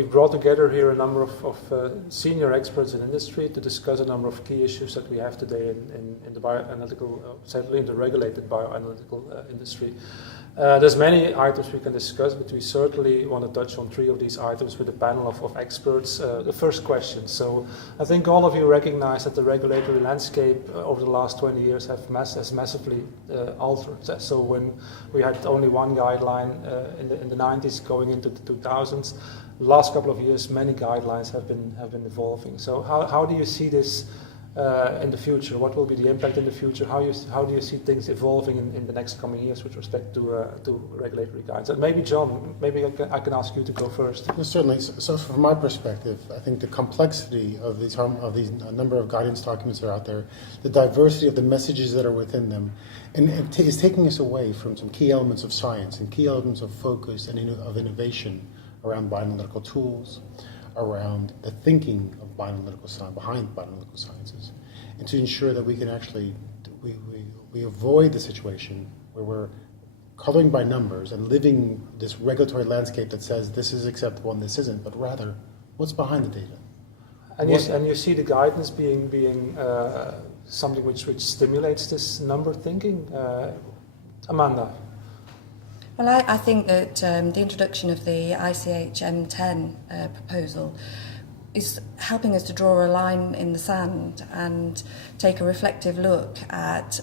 we've brought together here a number of senior experts in industry to discuss a number of key issues that we have today in the bioanalytical, certainly in the regulated bioanalytical industry. There's many items we can discuss, but we certainly want to touch on 3 of these items with a panel of experts. The first question. So I think all of you recognize that the regulatory landscape over the last 20 years has massively altered. So when we had only one guideline in the 90s going into the 2000s, the last couple of years many guidelines have been evolving. So how do you see this in the future? What will be the impact in the future? How do you see things evolving in the next coming years with respect to regulatory guidance? And maybe John, maybe I can ask you to go first. Well, certainly. So from my perspective, I think the complexity of these number of guidance documents that are out there, the diversity of the messages that are within them, and is taking us away from some key elements of science and key elements of focus and of innovation around bioanalytical tools, around the thinking of bioanalytical science, behind bioanalytical sciences, and to ensure that we can actually we avoid the situation where we're coloring by numbers and living this regulatory landscape that says this is acceptable and this isn't, but rather what's behind the data. And you see the guidance being something which stimulates this number thinking. Amanda. Well, I think that the introduction of the ICH M10 proposal is helping us to draw a line in the sand and take a reflective look at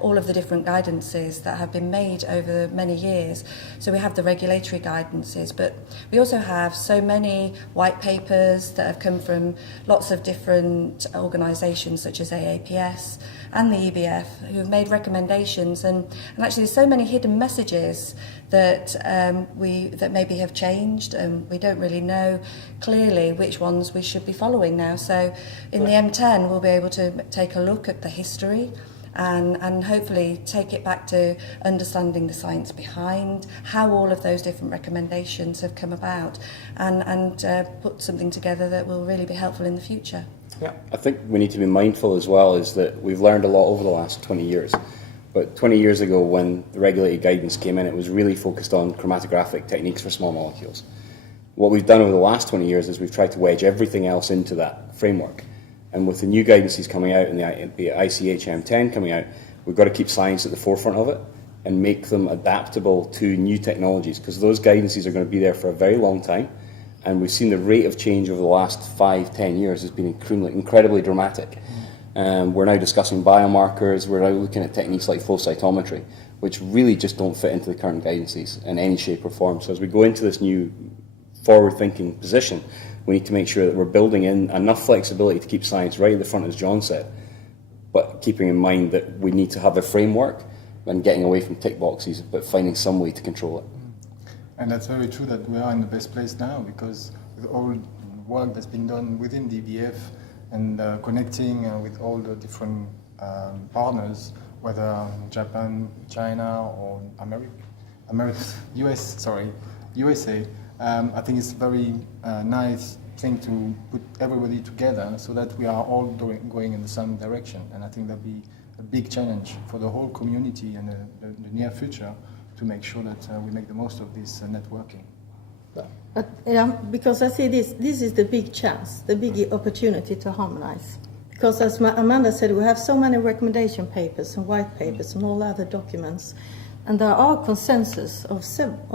all of the different guidances that have been made over many years. So we have the regulatory guidances, but we also have so many white papers that have come from lots of different organisations such as AAPS and the EBF who have made recommendations, and actually there's so many hidden messages that that maybe have changed, and we don't really know clearly which ones we should be following now. So in the M10 we'll be able to take a look at the history and hopefully take it back to understanding the science behind how all of those different recommendations have come about, and put something together that will really be helpful in the future. Yeah. I think we need to be mindful as well is that we've learned a lot over the last 20 years. But 20 years ago when the regulated guidance came in, it was really focused on chromatographic techniques for small molecules. What we've done over the last 20 years is we've tried to wedge everything else into that framework. And with the new guidances coming out and the ICH M10 coming out, we've got to keep science at the forefront of it and make them adaptable to new technologies, because those guidances are going to be there for a very long time. And we've seen the rate of change over the last 5-10 years has been incredibly dramatic. We're now discussing biomarkers, we're now looking at techniques like flow cytometry, which really just don't fit into the current guidances in any shape or form. So as we go into this new forward-thinking position, we need to make sure that we're building in enough flexibility to keep science right at the front, as John said, but keeping in mind that we need to have a framework and getting away from tick boxes, but finding some way to control it. And that's very true that we are in the best place now, because with all the work that's been done within the EBF and connecting with all the different partners, whether Japan, China, or USA, I think it's a very nice thing to put everybody together so that we are all going in the same direction. And I think that'll be a big challenge for the whole community in the near future, to make sure that we make the most of this networking. But, because I see this is the big chance, the big opportunity to harmonize. Because as Amanda said, we have so many recommendation papers and white papers and all other documents, and there are consensus on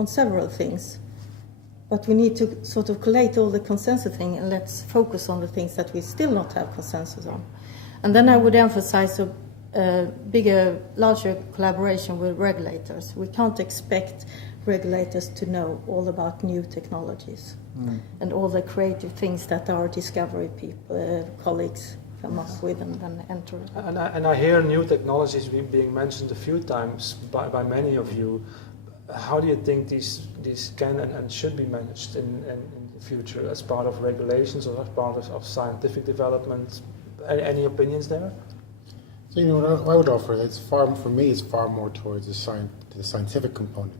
several things. But we need to sort of collate all the consensus thing, and let's focus on the things that we still not have consensus on. And then I would emphasize a bigger, larger collaboration with regulators. We can't expect regulators to know all about new technologies and all the creative things that our discovery people, colleagues come up with and then enter. And I hear new technologies being mentioned a few times by many of you. How do you think these can and should be managed in the future as part of regulations or as part of scientific development? Any opinions there? So, what I would offer, for me, it's far more towards the scientific component.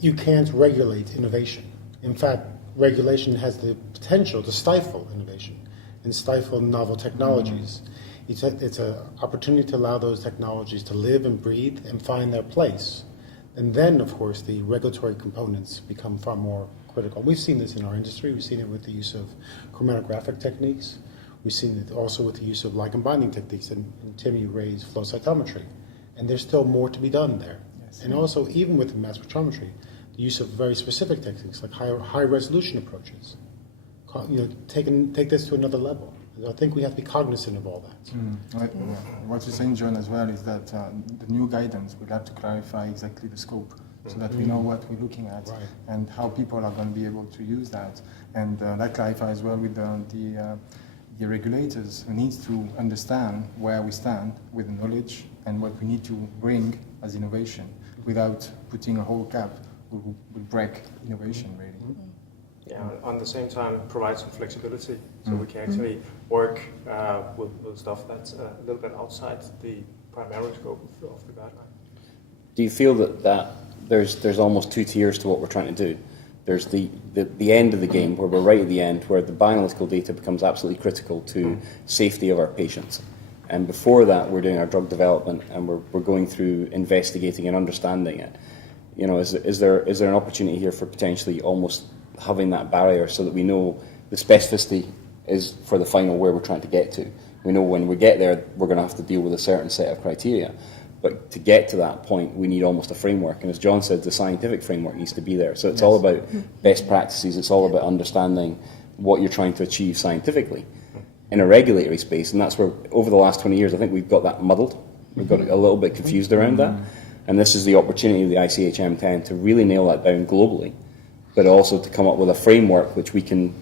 You can't regulate innovation. In fact, regulation has the potential to stifle innovation and stifle novel technologies. It's an opportunity to allow those technologies to live and breathe and find their place. And then, of course, the regulatory components become far more critical. We've seen this in our industry. We've seen it with the use of chromatographic techniques. We've seen it also with the use of ligand binding techniques. And Tim, you raised flow cytometry. And there's still more to be done there. Yes. And also, even with mass spectrometry, the use of very specific techniques like high resolution approaches. Take this to another level. I think we have to be cognizant of all that. What you're saying, John, as well, is that the new guidance will have to clarify exactly the scope so that we know what we're looking at and how people are going to be able to use that. And that clarifies well with the regulators who needs to understand where we stand with the knowledge and what we need to bring as innovation without putting a whole cap will break innovation, really. Yeah, on the same time, provide some flexibility so we can actually work with stuff that's a little bit outside the primary scope of the guideline. Do you feel that there's almost two tiers to what we're trying to do? There's the end of the game, where we're right at the end, where the bioanalytical data becomes absolutely critical to safety of our patients. And before that, we're doing our drug development and we're going through investigating and understanding it. Is there an opportunity here for potentially almost having that barrier so that we know the specificity is for the final where we're trying to get to? We know when we get there, we're going to have to deal with a certain set of criteria. But to get to that point, we need almost a framework. And as John said, the scientific framework needs to be there. So it's all about best practices. It's all about understanding what you're trying to achieve scientifically in a regulatory space. And that's where, over the last 20 years, I think we've got that muddled. We've got a little bit confused around that. And this is the opportunity of the ICH M10 to really nail that down globally, but also to come up with a framework which we can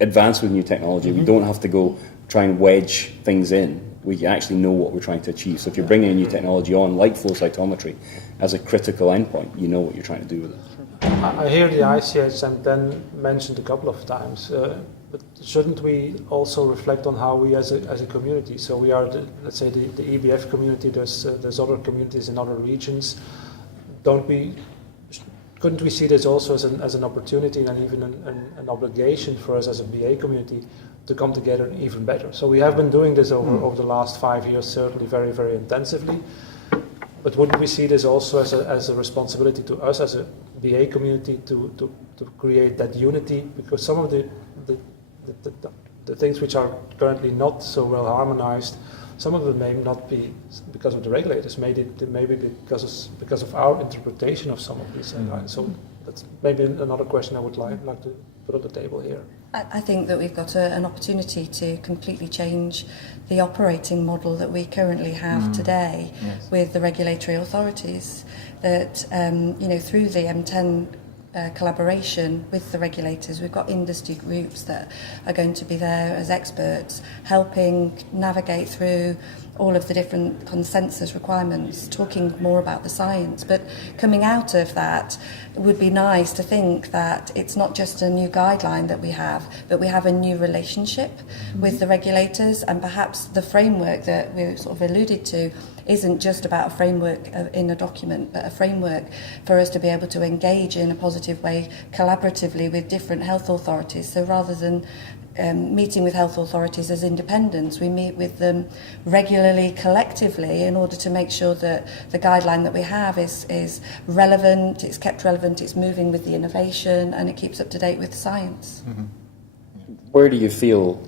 advance with new technology. We don't have to go try and wedge things in. We actually know what we're trying to achieve. So if you're bringing a new technology on, like flow cytometry, as a critical endpoint, you know what you're trying to do with it. I hear the ICH M10 mentioned a couple of times, but shouldn't we also reflect on how we as a community, so we are, let's say, the EBF community, there's other communities in other regions, couldn't we see this also as an opportunity and even an obligation for us as a BA community to come together even better? So we have been doing this over the last 5 years, certainly very, very intensively. But wouldn't we see this also as a responsibility to us as a BA community to create that unity? Because some of the things which are currently not so well harmonized, some of them may not be because of the regulators, maybe because of our interpretation of some of these guidelines. So that's maybe another question I would like to put on the table here. I think that we've got an opportunity to completely change the operating model that we currently have today with the regulatory authorities. That through the M10 collaboration with the regulators, we've got industry groups that are going to be there as experts, helping navigate through all of the different consensus requirements, talking more about the science. But coming out of that, it would be nice to think that it's not just a new guideline that we have, but we have a new relationship with the regulators, and perhaps the framework that we sort of alluded to isn't just about a framework in a document, but a framework for us to be able to engage in a positive way collaboratively with different health authorities. So rather than meeting with health authorities as independents, we meet with them regularly, collectively, in order to make sure that the guideline that we have is relevant, it's kept relevant, it's moving with the innovation, and it keeps up to date with science. Where do you feel,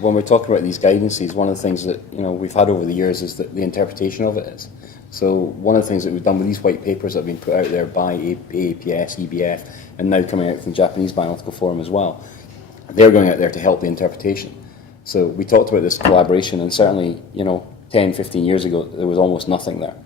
when we're talking about these guidances, one of the things that we've had over the years is that the interpretation of it is. So one of the things that we've done with these white papers that have been put out there by AAPS, EBF, and now coming out from the Japanese Bioanalytical Forum as well, they're going out there to help the interpretation. So we talked about this collaboration, and certainly 10, 15 years ago there was almost nothing there.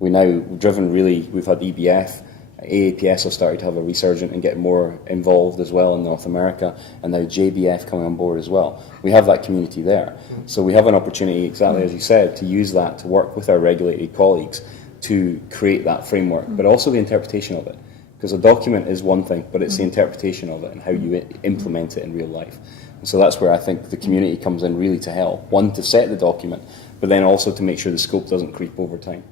We've had EBF, AAPS have started to have a resurgence and get more involved as well in North America, and now JBF coming on board as well. We have that community there. So we have an opportunity, exactly as you said, to use that to work with our regulatory colleagues to create that framework, but also the interpretation of it. Because a document is one thing, but it's the interpretation of it and how you implement it in real life. And so that's where I think the community comes in really to help. One, to set the document, but then also to make sure the scope doesn't creep over time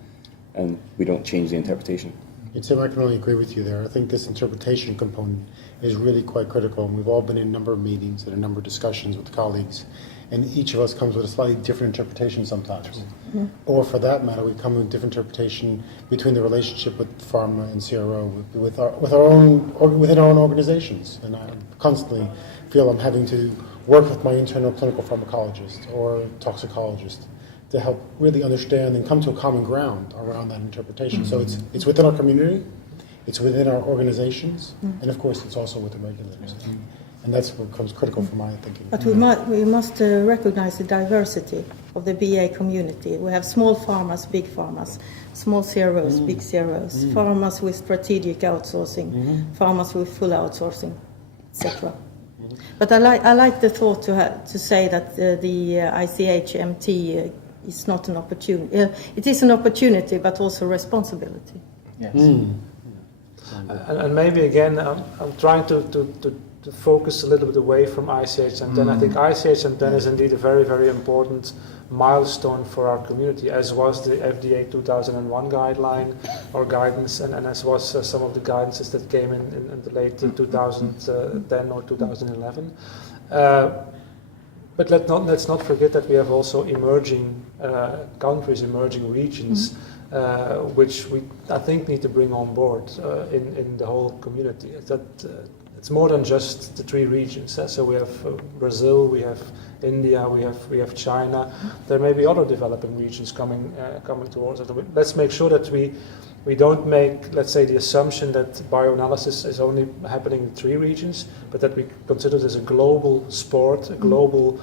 and we don't change the interpretation. Tim, I can only agree with you there. I think this interpretation component is really quite critical, and we've all been in a number of meetings and a number of discussions with colleagues. and each of us comes with a slightly different interpretation sometimes. Or for that matter, we come with different interpretation between the relationship with pharma and CRO, within our own organizations. And I constantly feel I'm having to work with my internal clinical pharmacologist or toxicologist to help really understand and come to a common ground around that interpretation. So it's within our community, it's within our organizations, and of course it's also with the regulators. And that's what becomes critical for my thinking. But we must recognize the diversity of the BA community. We have small pharmas, big pharmas, small CROs, big CROs, pharmas with strategic outsourcing, pharmas with full outsourcing, etc. But I like the thought to say that the ICH MT is not an opportunity. It is an opportunity, but also responsibility. Yes. And maybe again, I'm trying to focus a little bit away from ICH M10. I think ICH M10 is indeed a very, very important milestone for our community, as was the FDA 2001 guideline or guidance, and as was some of the guidances that came in the late 2010 or 2011. But let's not forget that we have also emerging countries, emerging regions, which I think need to bring on board in the whole community. It's more than just the three regions. So we have Brazil, we have India, we have China. There may be other developing regions coming towards us. Let's make sure that we don't make, let's say, the assumption that bioanalysis is only happening in three regions, but that we consider this a global sport, a global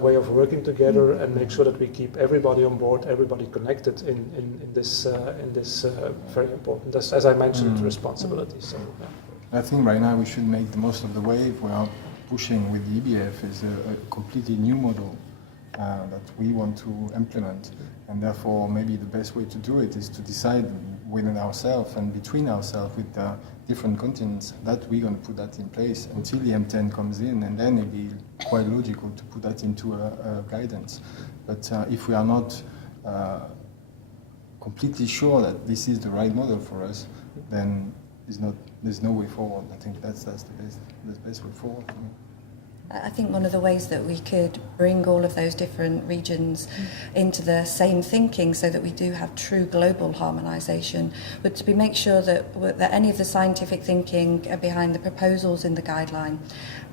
way of working together, and make sure that we keep everybody on board, everybody connected in this very important, as I mentioned, responsibility. So, yeah. I think right now we should make the most of the wave. We are pushing with the EBF is a completely new model that we want to implement, and therefore maybe the best way to do it is to decide within ourselves and between ourselves with the different continents that we're going to put that in place until the M10 comes in, and then it'd be quite logical to put that into a guidance. But if we are not completely sure that this is the right model for us, then there's no way forward. I think that's the best way forward for me. I think one of the ways that we could bring all of those different regions into the same thinking so that we do have true global harmonisation would be make sure that any of the scientific thinking behind the proposals in the guideline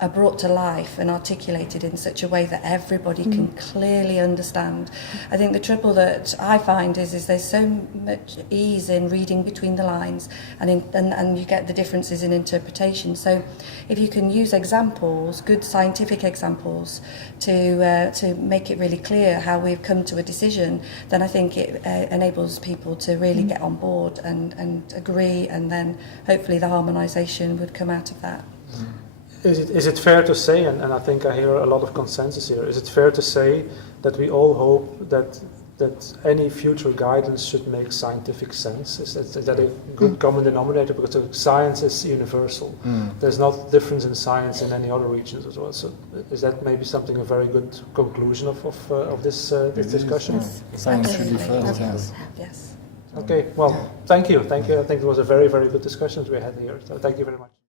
are brought to life and articulated in such a way that everybody can clearly understand. I think the trouble that I find is there's so much ease in reading between the lines and you get the differences in interpretation. So if you can use examples, good scientific examples, to make it really clear how we've come to a decision, then I think it enables people to really get on board and agree, and then hopefully the harmonisation would come out of that. Is it fair to say, and I think I hear a lot of consensus here, is it fair to say that we all hope that any future guidance should make scientific sense? Is that a good common denominator? Because science is universal. There's not difference in science in any other regions as well. So is that maybe something a very good conclusion of this discussion? Yes. Science should be first, yes. Yes. Okay, well, thank you. I think it was a very, very good discussion we had here. So thank you very much.